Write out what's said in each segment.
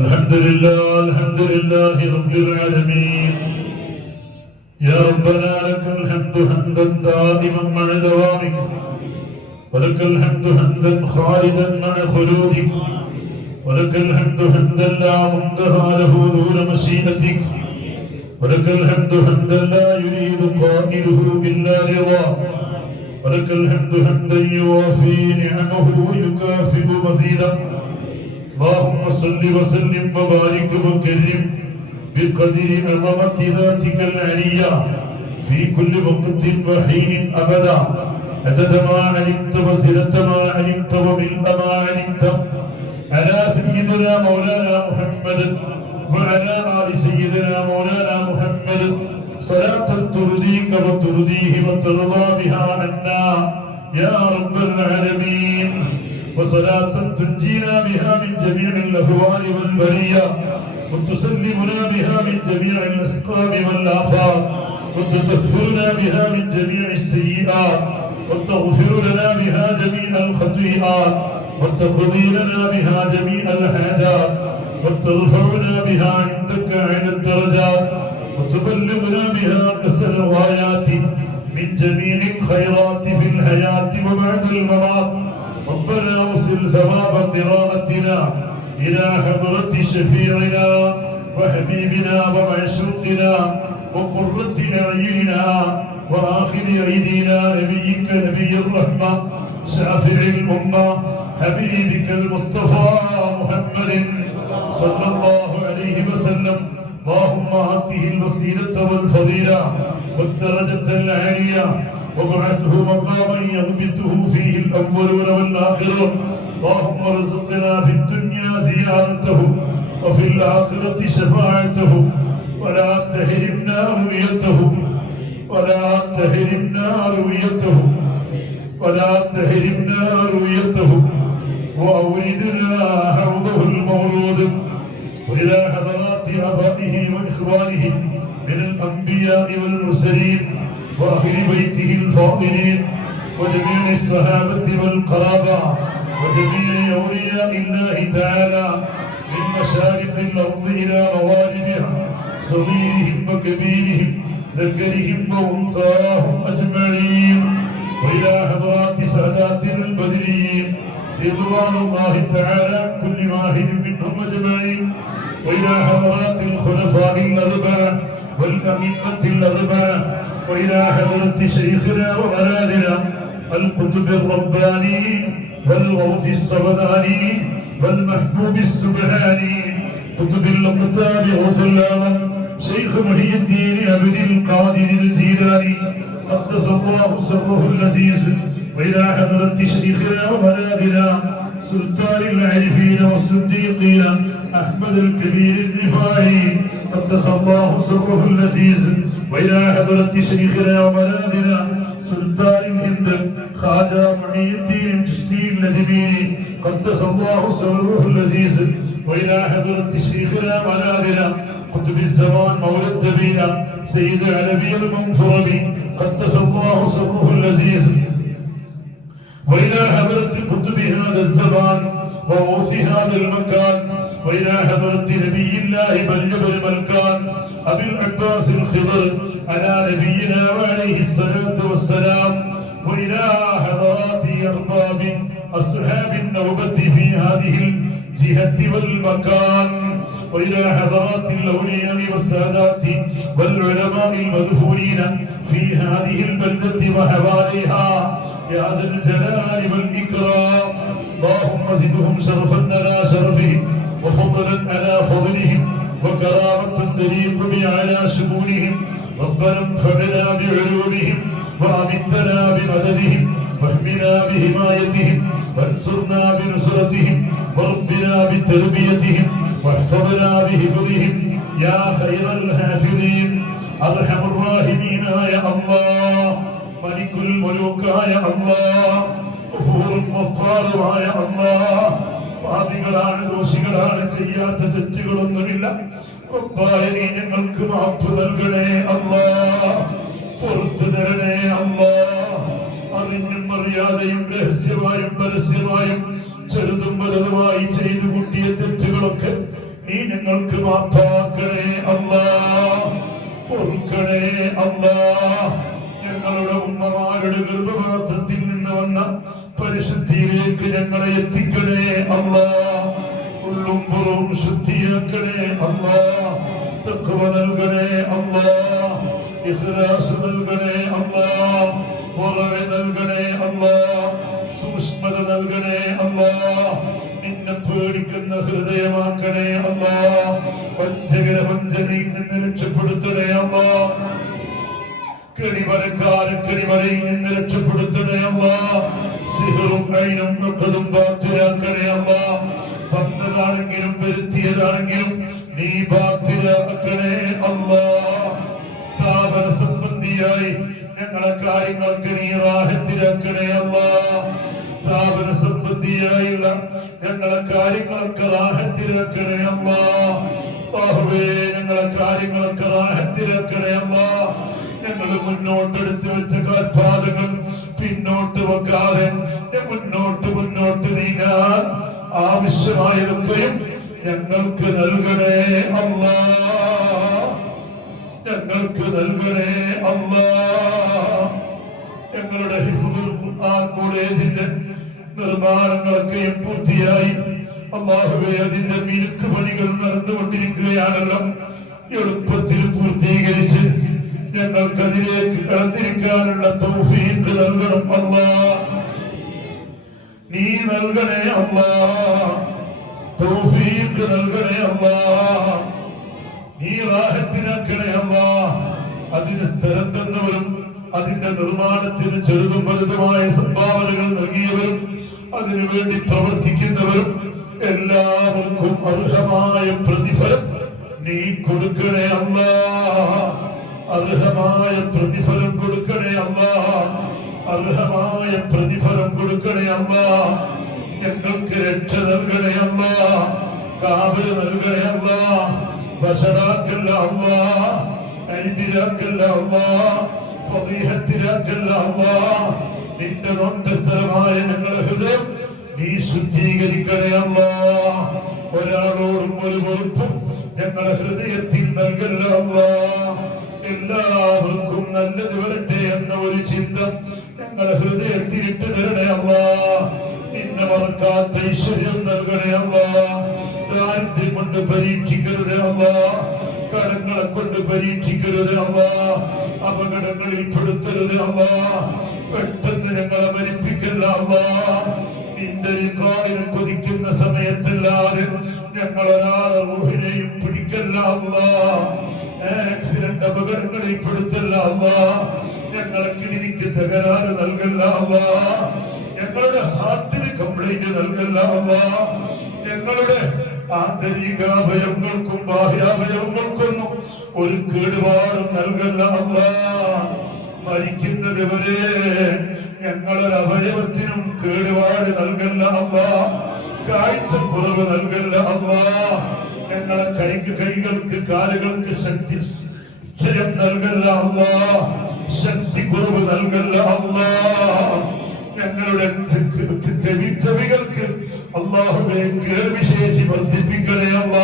الحمد لله الحمد لله رب العالمين يا ربنا لك الحمد حمدا دائما مع دوامك ولك الحمد حمدا خالدا مع خلودك ولك الحمد حمدا لا منتهى له دون مشيئتك ولك الحمد حمدا لا يريد قائله الا رضا ولك الحمد حمدا يوافي نعمه ويكافئ مزيدا اللهم صل وسلم وبارك وكرم بقدر عظمة ذاتك العليا في كل وقت وحين أبدا عدد ما علمت وزنة ما علمت وملء ما علمت على سيدنا مولانا محمد وعلى آل سيدنا مولانا محمد صلاة ترضيك وترضيه وترضى بها عنا يا رب العالمين وصلاة تنجينا بها من جميع الأهوال والبلية وتسلمنا بها من جميع الأسقام والآفات وتطهرنا بها من جميع السيئات وتغفر لنا بها جميع الخطيئات وتقضي لنا بها جميع الحاجات وترفعنا بها عندك عين الدرجات وتبلغنا بها أقصى الغايات من جميع الخيرات في الحياة وبعد الممات. ربنا وصل ثواب قراءتنا إلى حضرة شفيعنا وحبيبنا ومعشوقنا وقرة أعيننا وآخر أيدينا نبيك نبي الرحمة شافع الأمة حبيبك المصطفى محمد صلى الله عليه وسلم. اللهم آته الوسيلة والفضيلة والدرجة العالية وابعثه مقاما يغبطه فيه الأولون والآخرون. اللهم ارزقنا في الدنيا زيارته وفي الآخرة شفاعته. ولا تهرمنا رؤيته. ولا تهرمنا رؤيته. ولا تهرمنا رؤيته. وأوردنا حوضه المولود. وإلى حضرات آبائه وإخوانه من الأنبياء والمرسلين وأهل بيته الفاضلين وجميع الصحابة والقرابة وجميع أولياء الله تعالى من مشارق الأرض إلى مغاربها صغيرهم وكبيرهم ذكرهم وأنثاهم أجمعين وإلى حضرات ساداتنا البدريين رضوان الله تعالى كل واحد منهم أجمعين. وإلى حضرات الخلفاء الأربعة والأئمة الأربعة وإلى حضرة شيخنا وملاذنا القطب الرباني والغوث الصبداني والمحبوب السبحاني قطب الأقطاب الأعظم شيخ محي الدين عبد القادر الجيلاني قدس الله سره اللذيذ وإلى حضرة شيخنا وملاذنا سلطان العارفين والصديقين أحمد الكبير الرفاعي قدس الله سره اللذيذ وإلى حضرة شيخنا وملاذنا سلطان الهند. خواجة معي الدين الجشتي الذبيري قدس الله سره اللذيذ وإلى حضرة شيخنا وملاذنا قطب الزمان مولى الدبينا سيد العلبي المنفربي قدس الله سره اللذيذ وإلى حضرة قطب هذا الزمان. وغوث هذا المكان. وإلى حضرة نبي الله بلغ الملكان أبي العباس الخضر على نبينا وعليه الصلاة والسلام. وإلى حضرات أرباب أصحاب النوبة في هذه الجهة والمكان. وإلى حضرات الأولياء والسادات والعلماء المدفونين في هذه البلدة وحواليها. يا ذا الجلال والإكرام. اللهم زدهم شرفا على شرفهم. وفضلا على فضلهم وكرامة تليق على شمولهم ربنا انفعنا بعلومهم وأمدنا بمددهم واهمنا بحمايتهم وانصرنا بنصرتهم وربنا بتربيتهم واحفظنا بحفظهم. يا خير الحافظين أرحم الراحمين يا الله. ملك الملوك يا الله. غفور غفار يا الله. പാപികളാണ് ദോഷികളാണ് ചെയ്യാത്ത തെറ്റുകളൊന്നുമില്ല. നീ ഞങ്ങൾക്ക് മാപ്പ് നൽകണേ അമ്മ പുറത്തു തരണേ അമ്മ അറിഞ്ഞും അറിയാതെയും രഹസ്യമായും പരസ്യമായും ചെറുതും വലുതുമായി ചെയ്തു കൂട്ടിയ തെറ്റുകളൊക്കെ നീ ഞങ്ങൾക്ക് മാപ്പാക്കണേ അമ്മ പൊറുക്കണേ അമ്മ ഞങ്ങളുടെ ഉമ്മമാരുടെ ഗർഭപാത്രത്തിൽ നിന്ന് വന്ന പരിശുദ്ധിയിലേക്ക് ഞങ്ങളെ എത്തിക്കണേ അല്ലാ പുറവും ശുദ്ധിയാക്കണേ അല്ലാ. തഖ്വ നൽകണേ അല്ലാ. ഇഖ്ലാസ് നൽകണേ അല്ലാ. ഉറവ നൽകണേ അല്ലാ. സൂക്ഷ്മത നൽകണേ അല്ലാ. നിന്നെ പേടിക്കുന്ന ഹൃദയമാക്കണേ അല്ലാ. വഞ്ചകര വഞ്ചനയിൽ നിന്ന് രക്ഷപ്പെടുത്തണേ അല്ലാ. കെണിമരക്കാരൻ കെണിമലയിൽ നിന്ന് രക്ഷപ്പെടുത്തണേ അമ്മ സിഹറും കൈനും നൊട്ടതും ബാധ്യരാക്കണേ അമ്മ വന്നതാണെങ്കിലും വരുത്തിയതാണെങ്കിലും നീ ബാധ്യരാക്കണേ അമ്മ സ്ഥാപന സംബന്ധിയായി ഞങ്ങളെ കാര്യങ്ങൾക്ക് നീ റാഹത്തിലാക്കണേ അമ്മ സ്ഥാപന സംബന്ധിയായുള്ള ഞങ്ങളെ കാര്യങ്ങളൊക്കെ റാഹത്തിലാക്കണേ അമ്മ ബാഹുവേ ഞങ്ങളെ കാര്യങ്ങളൊക്കെ റാഹത്തിലാക്കണേ അമ്മ ഞങ്ങൾ മുന്നോട്ടെടുത്ത് വെച്ച കാൽപാദങ്ങൾ പിന്നോട്ട് വെക്കാതെ മുന്നോട്ട് മുന്നോട്ട് നീങ്ങാൻ ആവശ്യമായതൊക്കെയും ഞങ്ങൾക്ക് നൽകണേ അമ്മ ഞങ്ങൾക്ക് നൽകണേ അമ്മ ഞങ്ങളുടെ ഖുർആൻ കോളേജിന്റെ നിർമ്മാണങ്ങളൊക്കെ പൂർത്തിയായി. അള്ളാഹുവെ അതിന്റെ മിനുക്ക് പണികൾ നടന്നുകൊണ്ടിരിക്കുകയാണല്ലോ. എളുപ്പത്തിൽ പൂർത്തീകരിച്ച് ഞങ്ങൾക്കതിലേക്ക് കടന്നിരിക്കാനുള്ള തൗഫീഖ് നൽകണം അല്ലാ. നീ നൽകണേ അമ്മ തൗഫീഖ് നൽകണേ അമ്മ നീ റാഹത്തിനാക്കണേ അമ്മ അതിന് സ്ഥലം തന്നവരും അതിന്റെ നിർമ്മാണത്തിന് ചെറുതും വലുതുമായ സംഭാവനകൾ നൽകിയവരും അതിനുവേണ്ടി പ്രവർത്തിക്കുന്നവരും എല്ലാവർക്കും അർഹമായ പ്രതിഫലം നീ കൊടുക്കണേ അമ്മ അർഹമായ പ്രതിഫലം കൊടുക്കണേ അമ്മ അർഹമായ പ്രതിഫലം കൊടുക്കണേ അമ്മ. ഞങ്ങൾക്ക് രക്ഷ നൽകണേ അമ്മ. കാവൽ നൽകണേ അമ്മ. ബഷറാക്കല്ല അമ്മ. ഐതിരാക്കല്ല അമ്മ. ഫതീഹത്തിലാക്കല്ല അമ്മ. നിന്റെ നോട്ട സ്ഥലമായ ഞങ്ങളുടെ ഹൃദയം നീ ശുദ്ധീകരിക്കണേ അമ്മ. ഒരാളോടും ഒരു വെറുപ്പും ഞങ്ങളുടെ ഹൃദയത്തിൽ നൽകല്ല അമ്മ. എല്ലാവർക്കും നല്ലത് വരട്ടെ എന്ന ഒരു ചിന്ത ഞങ്ങളുടെ ഹൃദയത്തിൽ ഇട്ട് തരണേ അമ്മ നിന്നെ മറക്കാത്ത ഐശ്വര്യം നൽകണേ അമ്മ ദാരിദ്ര്യം കൊണ്ട് പരീക്ഷിക്കരുത് അമ്മ കടങ്ങളെ കൊണ്ട് പരീക്ഷിക്കരുത് അമ്മ അപകടങ്ങളിൽ പെടുത്തരുത് അമ്മ പെട്ടെന്ന് ഞങ്ങളെ മരിപ്പിക്കല്ല അമ്മ നിന്റെ കാലിന് കൊതിക്കുന്ന സമയത്തെല്ലാരും ഞങ്ങൾ ഒരാളെ റൂഹിനെയും പിടിക്കല്ല അമ്മ ആക്സിഡന്റ് അപകടങ്ങളിൽ പെടുത്തല്ല അമ്മ ഞങ്ങളെ കിണിക്ക് തകരാറ് നൽകല്ല ഞങ്ങളുടെ ഹാർട്ടിന് കംപ്ലൈന്റ് നൽകല്ല ഞങ്ങളുടെ ആന്തരികാവയവങ്ങൾക്കും ബാഹ്യാവയവങ്ങൾക്കൊന്നും ഒരു കേടുപാടും നൽകല്ല മരിക്കുന്നത് വരെ ഞങ്ങളുടെ അവയവത്തിനും കേടുപാട് നൽകല്ല കാഴ്ച കുറവ് നൽകല്ല ഞങ്ങളെ കൈക്ക് കൈകൾക്ക് കാലുകൾക്ക് ശക്തി ക്ഷയം നൽകല്ല ശക്തി കുറവ് നൽകല്ല അമ്മ ഞങ്ങളുടെ ചെവി ചെവികൾക്ക് അള്ളാഹുവെ കേൾവിശേഷി വർദ്ധിപ്പിക്കണേ അമ്മ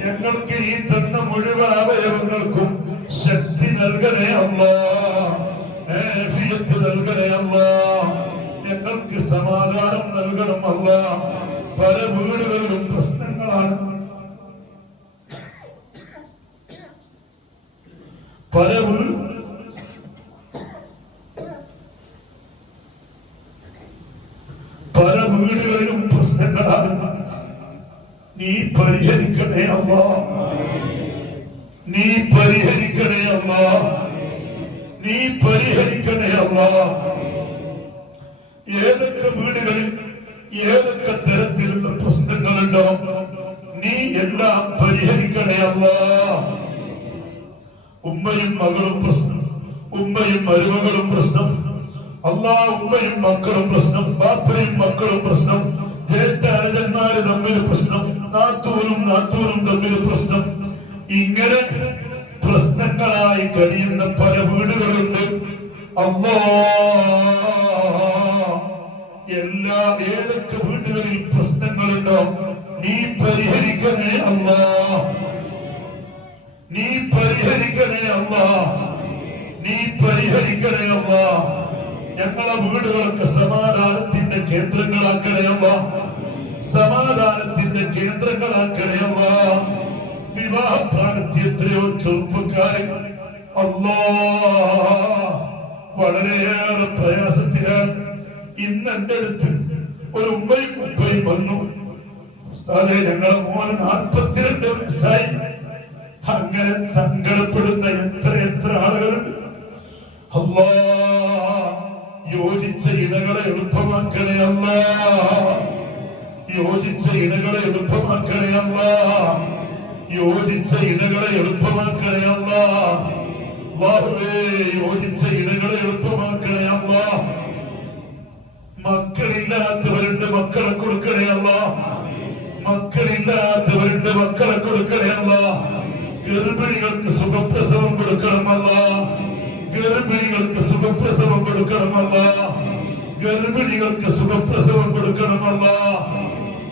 ഞങ്ങൾക്ക് ഈ തന്ന മുഴുവൻ അവയവങ്ങൾക്കും ശക്തി നൽകണേ അമ്മ നൽകണേ അമ്മ ഞങ്ങൾക്ക് സമാധാനം നൽകണം അമ്മ പല വീടുകളിലും പ്രശ്നങ്ങളാണ്. പല വീ- പല വീടുകളിലും പ്രശ്നങ്ങളാണ് നീ പരിഹരിക്കണേ അമ്മ. നീ പരിഹരിക്കണേ അമ്മ. നീ പരിഹരിക്കണേ അമ്മ. ഏതൊക്കെ വീടുകളിൽ ഏതൊക്കെ തരത്തിലുള്ള പ്രശ്നങ്ങളുണ്ടോ നീ എല്ലാം പരിഹരിക്കണേ അമ്മ. ഉമ്മയും മകളും പ്രശ്നം ഉമ്മയും മരുമകളും പ്രശ്നം അല്ലാ ഉമ്മയും മക്കളും പ്രശ്നം ബാപ്പയും മക്കളും പ്രശ്നം ജ്യേഷ്ഠ അനുജന്മാര് തമ്മിൽ പ്രശ്നം നാത്തൂരും നാത്തൂരും തമ്മിൽ പ്രശ്നം. ഇങ്ങനെ പ്രശ്നങ്ങളായി കഴിയുന്ന പല വീടുകളുണ്ട്. അമ്മോ എല്ലാ ഏതൊക്കെ വീടുകളിൽ പ്രശ്നങ്ങളുണ്ടോ? നീ പരിഹരിക്കണേ അമ്മ നീ പരിഹരിക്കണേ അമ്മ നീ പരിഹരിക്കണേ അമ്മ ഞങ്ങളെ വീടുകളൊക്കെ സമാധാനത്തിന്റെ കേന്ദ്രങ്ങളാക്കണേ അല്ലാ സമാധാനത്തിന്റെ കേന്ദ്രങ്ങളാക്കണേ അല്ലാ വിവാഹ പ്രാപ്തി എത്രയോ ചെറുപ്പക്കാരെ അല്ലാ വളരെയേറെ പ്രയാസത്തിലാണ്. ഇന്ന് എന്റെ അടുത്ത് ഒരു ഉമ്മയും ഉപ്പയും വന്നു. ഉസ്താദേ ഞങ്ങളെ മോന് നാൽപ്പത്തിരണ്ട് വയസ്സായി. അങ്ങനെ സങ്കടപ്പെടുന്ന എത്ര എത്ര ആളുകളുണ്ട്. അല്ലാ യോജിച്ച ഇതകളെ എളുപ്പമാക്കണേ അല്ല യോജിച്ച ഇനകളെ എളുപ്പമാക്കണേ അല്ല. യോജിച്ച ഇനകളെ എളുപ്പമാക്കണേ അല്ലാഹുവേ യോജിച്ച ഇനകളെ എളുപ്പമാക്കണേ അല്ല. മക്കളില്ലാത്തവരുണ്ട് മക്കളെ കൊടുക്കണേ അല്ല. മക്കളില്ലാത്തവരുണ്ട് മക്കളെ കൊടുക്കണേ അല്ല. ഗർഭിണികൾക്ക് സുഖപ്രസവം കൊടുക്കണമല്ല ഗർഭിണികൾക്ക് സുഖപ്രസവം കൊടുക്കണമല്ല ഗർഭിണികൾക്ക് സുഖപ്രസവം കൊടുക്കണമല്ല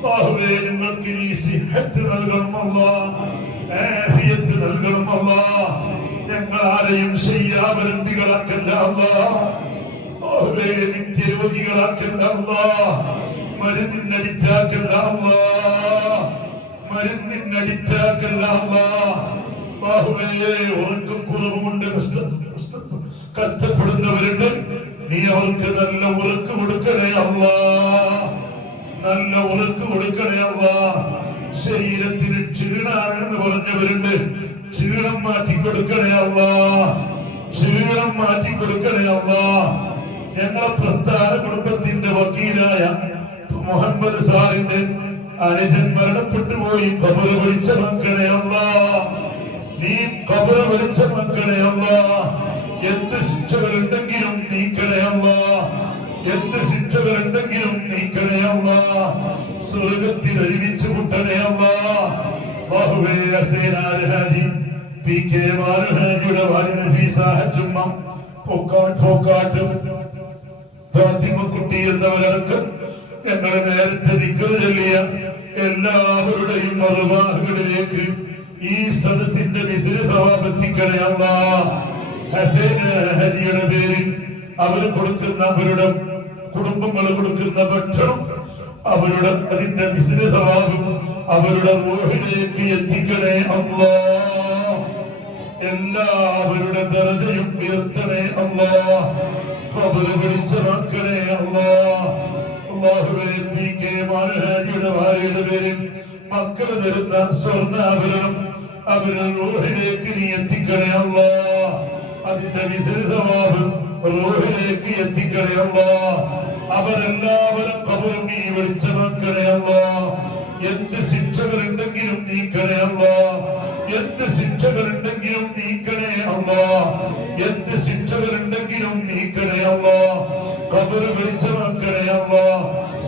ബാഹുവേ നിങ്ങൾക്ക് ഈ സിഹത്ത് നൽകണമല്ല. ആഫിയത്ത് നൽകണമല്ല. ഞങ്ങൾ ആരെയും ശയ്യാവലംബികളാക്കല്ല അവരെ നിത്യരോഗികളാക്കല്ല മരുന്നിനടിറ്റാക്കല്ല മരുന്നിനടിറ്റാക്കല്ല ബാഹുവേ ഉറക്കക്കുറവുകൊണ്ട് കഷ്ട കുറവുമുണ്ട് കഷ്ടപ്പെടുന്നവരുണ്ട്. നീ അവർക്ക് നല്ല ഉറക്കം കൊടുക്കണേ അല്ല നല്ല ഉറക്ക് കൊടുക്കണേ അല്ല ശരീരത്തിന് ക്ഷീണാണെന്ന് പറഞ്ഞവരുണ്ട്. ക്ഷീണം മാറ്റി കൊടുക്കണേ അല്ല ക്ഷീണം മാറ്റി കൊടുക്കണേ അല്ല ഞങ്ങളെ പ്രസ്ഥാന കുടുംബത്തിന്റെ വക്കീലായ മുഹമ്മദ് സാറിന്റെ അനുജൻ മരണപ്പെട്ടു പോയി. കബറ് വിളിച്ച മക്കളെ നീ കബറ് വിളിച്ച മക്കളെ എന്ത് ശിക്ഷകളുണ്ടെങ്കിലും നീക്കണേ അല്ല എന്ത് ശിക്ഷകളുണ്ടെങ്കിലും നീക്കണേ അമ്മ സ്വർഗത്തിൽ ഒരുമിച്ച് മുട്ടണേ അമ്മ ബാഹുവേ അസേനാരഹാജി പി കെ മാരഹാജിയുടെ ഭാര്യ നഫീസ ഹജ്ജുമ്മ പൊക്കാട്ട് പോക്കാട്ടും. ഫാത്തിമക്കുട്ടി എന്നവരടക്കം ഞങ്ങളെ നേരത്തെ നിക്കൽ ചൊല്ലിയ എല്ലാവരുടെയും മറുവാഹുകളിലേക്ക് ഈ സദസ്സിന്റെ വിസിര സഭാപത്തിക്കണേ അമ്മ ഹസേന ഹരിയുടെ പേരിൽ അവർ കൊടുക്കുന്ന അവരുടെ കുടുംബങ്ങൾ കൊടുക്കുന്ന ഭക്ഷണം അവരുടെ അതിന്റെ ബിസിനസ്സാകും അവരുടെ റൂഹിലേക്ക് എത്തിക്കണേ അമ്മ എല്ലാവരുടെ ദർജയും ഉയർത്തണേ അമ്മ ഖബറ് അമ്മ ഭാര്യയുടെ പേരിൽ മക്കൾ തരുന്ന സ്വർണാഭരണം അതിന്റെ വിസരിതമാവ് റൂഹിലേക്ക് എത്തിക്കണേ അല്ലാ അവരെല്ലാവരും ഖബറും നീ വെളിച്ചമാക്കണേ അല്ലാ എന്ത് ശിക്ഷകളുണ്ടെങ്കിലും നീക്കണേ അല്ലാ എന്ത് ശിക്ഷകളുണ്ടെങ്കിലും നീക്കണേ അല്ലാ എന്ത് ശിക്ഷകളുണ്ടെങ്കിലും നീക്കണേ അല്ലാ കബറ് വെളിച്ചമാക്കണേ അല്ലാ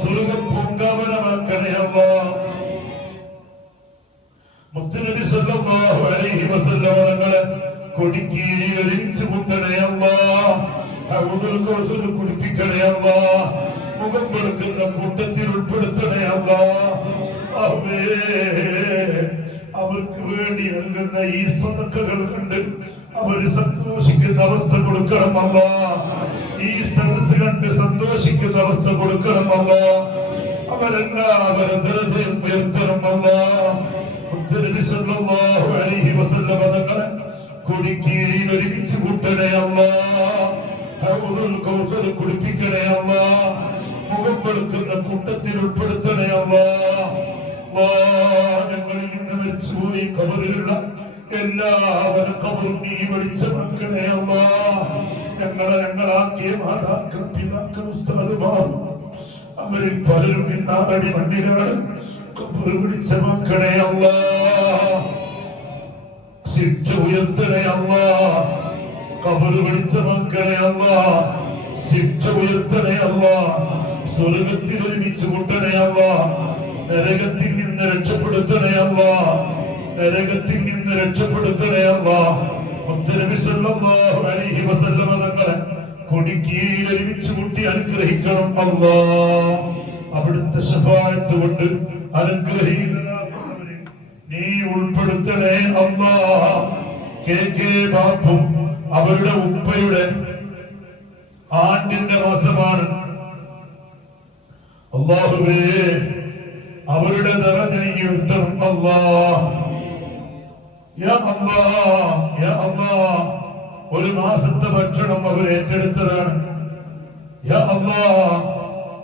സ്വർഗം പൂങ്കാവനമാക്കണേ അല്ലാ മുത്തുനബി സല്ലല്ലാഹു അലൈഹി വസല്ലം തങ്ങളെ കൊടിക്കീഴിൽ ഒരുമിച്ച് കൂട്ടണേ അല്ലാ ഹൗദുൽ കൗസർ കുടിപ്പിക്കണേ അല്ലാ മുഖം വെളുക്കുന്ന കൂട്ടത്തിൽ ഉൾപ്പെടുത്തണേ അല്ലാ അവേ അവർക്ക് വേണ്ടി നൽകുന്ന ഈ സ്വതക്കകൾ കണ്ട് അവർ സന്തോഷിക്കുന്ന അവസ്ഥ കൊടുക്കണമല്ല ഈ സദസ് കണ്ട് സന്തോഷിക്കുന്ന അവസ്ഥ കൊടുക്കണമല്ല അവരെല്ലാവരും ഉയർത്തണം അമ്മ മുത്തനബി കൊടിക്കീഴിൽ ഒരുമിച്ച് കൂട്ടണേ അമ്മ ഹൗദുൽ കുളിപ്പിക്കണേ അമ്മ അല്ലാ മുഖം വെളുക്കുന്ന കൂട്ടത്തിൽ ഉൾപ്പെടുത്തണേ അമ്മ ഞങ്ങളിൽ നിന്ന് മരിച്ചുപോയി കബറിലുള്ള എല്ലാവരും കബറും നീ വെളിച്ചമാക്കണേ അമ്മ ഞങ്ങളെ ഞങ്ങളാക്കിയ മാതാക്കൾ പിതാക്കൾ ഉസ്താദുമാരും അവരിൽ പലരും ഇന്നാറടി മണ്ണിലാണ് കബറ് വെളിച്ചമാക്കണേ അല്ലാ ശിക്ഷ ഉയർത്തണേ അമ്മ കബറ് വെളിച്ചമാക്കണേ അമ്മ ശിക്ഷ ഉയർത്തണേ അമ്മ സ്വർഗത്തിൽ ഒരുമിച്ച് കൂട്ടണേ അമ്മ നരകത്തിൽ നിന്ന് രക്ഷപ്പെടുത്തണേ അമ്മ നരകത്തിൽ നിന്ന് രക്ഷപ്പെടുത്തണേ അമ്മ മുത്തനബി സല്ലല്ലാഹു അലൈഹി ഒരുമിച്ച് അനുഗ്രഹിക്കണം അവിടുത്തെ അനുഗ്രഹീതരാകുന്നവരെ നീ ഉൾപ്പെടുത്തണേ അമ്മ കെ. കെ. ബാപ്പു അവരുടെ ഉപ്പയുടെ ആണ്ടിന്റെ മാസമാണ് അള്ളാഹുവേ അവരുടെ അല്ലാ. യാ അല്ലാ അല്ലാ. ഒരു മാസത്തെ ഭക്ഷണം അവർ ഏറ്റെടുത്തതാണ്.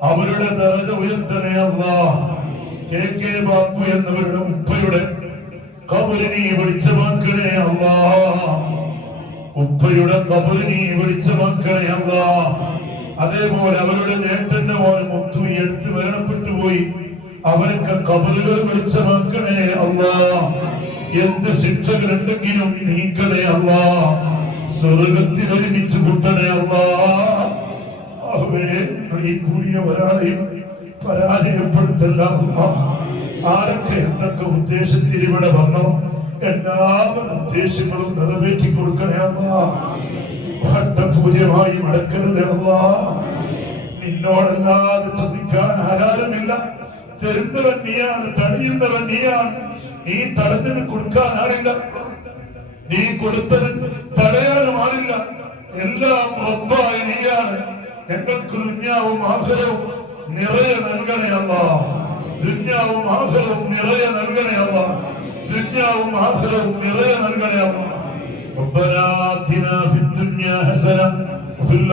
അവരുടെ നിറഞ്ഞ ഉയർത്തണേ അല്ലാ. കെ. കെ. ബാപ്പു എന്നവരുടെ ഉപ്പയുടെ കബറിനെ വെളിച്ചമാക്കണേ വിളിച്ച ഉപ്പയുടെ അമ്മ അതേപോലെ അവരുടെ നേട്ടന്റെ പോലെ മുത്തു എടുത്ത് മരണപ്പെട്ടു പോയി. അവർക്ക് കബറുകൾ മക്കളെ അമ്മ എന്ത് ശിക്ഷകളുണ്ടെങ്കിലും നീക്കണേ അമ്മ സ്വർഗത്തിൽ ഒരുമിച്ച് കൂട്ടണേ അമ്മ അവരെ കൂടിയ ഒരാളെയും പരാജയപ്പെടുത്തല്ല അല്ലാ. ആരൊക്കെ എന്തൊക്കെ ഉദ്ദേശത്തിൽ ഇവിടെ വന്നോ? എല്ലാവരും ഉദ്ദേശങ്ങളും നിറവേറ്റി കൊടുക്കണേ ഭട്ടപൂജ്യമായി നിന്നോടല്ലാതെ ചോദിക്കാൻ ആരാരുമില്ല തരുന്നവൻ നീയാണ് തടയുന്നവൻ നീയാണ്. നീ തടഞ്ഞത് കൊടുക്കാൻ ആളില്ല. നീ കൊടുത്തത് തടയാനും ആളില്ല. എല്ലാം റബ്ബായ നീയാണ്. ഞങ്ങൾക്ക് ദുഞ്ഞാവും ആഹരവും നിറയെ നൽകണേ അല്ലാ. ദുഞ്ഞാവും ആഹരവും നിറയെ നൽകണേ അല്ലാ ദുഞ്ഞാവും ആഹരവും നിറയെ നൽകണേ അല്ലാ ربنا آتنا في الدنيا حسنة